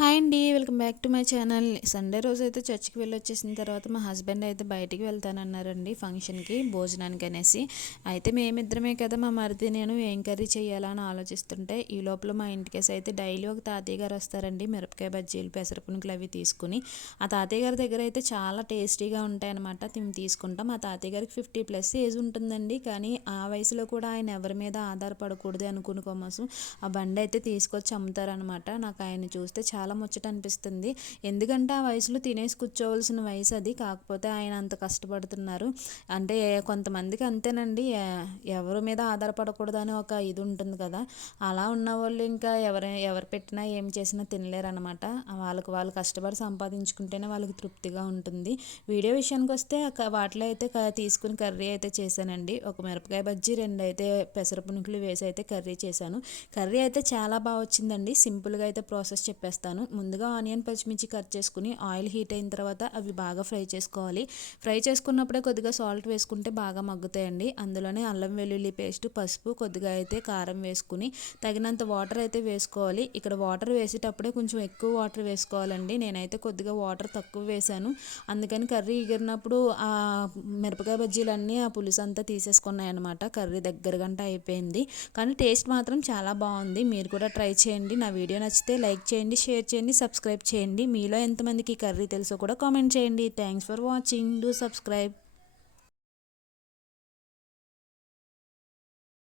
Hi అండి welcome back to my channel. Sunday రోజు అయితే చర్చ్కి వెళ్ళి వచ్చేసిన తర్వాత మా హస్బెండ్ అయితే బయటికి వెళ్తానన్నారండి ఫంక్షన్కి భోజనానికి అనేసి అయితే మేమిద్దరమే కదా మా మరిది నేను ఏం కర్రీ చేయాలని ఆలోచిస్తుంటే ఈ లోపల మా ఇంటికేసి అయితే డైలీ ఒక తాతయ్య గారు వస్తారండి మిరపకాయ బజ్జీలు పెసరపునుకులు అవి తీసుకుని. ఆ తాతయ్య గారి దగ్గర అయితే చాలా టేస్టీగా ఉంటాయన్నమాట మేము తీసుకుంటాం. ఆ తాతయ్య గారికి ఫిఫ్టీ ప్లస్ ఏజ్ ఉంటుందండి కానీ ఆ వయసులో కూడా ఆయన ఎవరి మీద ఆధారపడకూడదు అనుకుని కోసం ఆ బండి అయితే తీసుకొచ్చి అమ్ముతారనమాట నాకు ఆయన చూస్తే చాలా చాలా ముచ్చట అనిపిస్తుంది. ఎందుకంటే ఆ వయసులో తినేసి కూర్చోవలసిన వయసు అది. కాకపోతే ఆయన అంత కష్టపడుతున్నారు. అంటే కొంతమందికి అంతేనండి. ఎవరి మీద ఆధారపడకూడదని ఒక ఇది ఉంటుంది కదా. అలా ఉన్న వాళ్ళు ఇంకా ఎవరు ఎవరు పెట్టినా ఏం చేసినా తినలేరు అనమాట వాళ్ళకి వాళ్ళు కష్టపడి సంపాదించుకుంటేనే వాళ్ళకి తృప్తిగా ఉంటుంది. వీడియో విషయానికి వస్తే వాటిలో అయితే తీసుకుని కర్రీ అయితే చేశానండి. ఒక మిరపకాయ బజ్జీ రెండు అయితే పెసరపునుకులు వేసి అయితే కర్రీ చేశాను. కర్రీ అయితే చాలా బాగా వచ్చిందండి. సింపుల్గా అయితే ప్రాసెస్ చెప్పేస్తాను. చేస్తాను ముందుగా ఆనియన్ పచ్చిమిర్చి కట్ చేసుకుని ఆయిల్ హీట్ అయిన తర్వాత అవి బాగా ఫ్రై చేసుకోవాలి. ఫ్రై చేసుకున్నప్పుడే కొద్దిగా సాల్ట్ వేసుకుంటే బాగా మగ్గుతాయండి. అందులోనే అల్లం వెల్లుల్లి పేస్ట్ పసుపు కొద్దిగా అయితే కారం వేసుకుని తగినంత వాటర్ అయితే వేసుకోవాలి. ఇక్కడ వాటర్ వేసేటప్పుడే కొంచెం ఎక్కువ వాటర్ వేసుకోవాలండి. నేనైతే కొద్దిగా వాటర్ తక్కువ వేశాను. అందుకని కర్రీ ఎగిరినప్పుడు ఆ మిరపకాయ బజ్జీలన్నీ ఆ పులుసు అంతా తీసేసుకున్నాయి అనమాట కర్రీ దగ్గర గంట అయిపోయింది. కానీ టేస్ట్ మాత్రం చాలా బాగుంది. మీరు కూడా ట్రై చేయండి. నా వీడియో నచ్చితే లైక్ చేయండి షేర్ చేయండి సబ్స్క్రైబ్ చేయండి. మీలో ఎంతమందికి కర్రీ తెలుసో కూడా కామెంట్ చేయండి. Thanks for watching do subscribe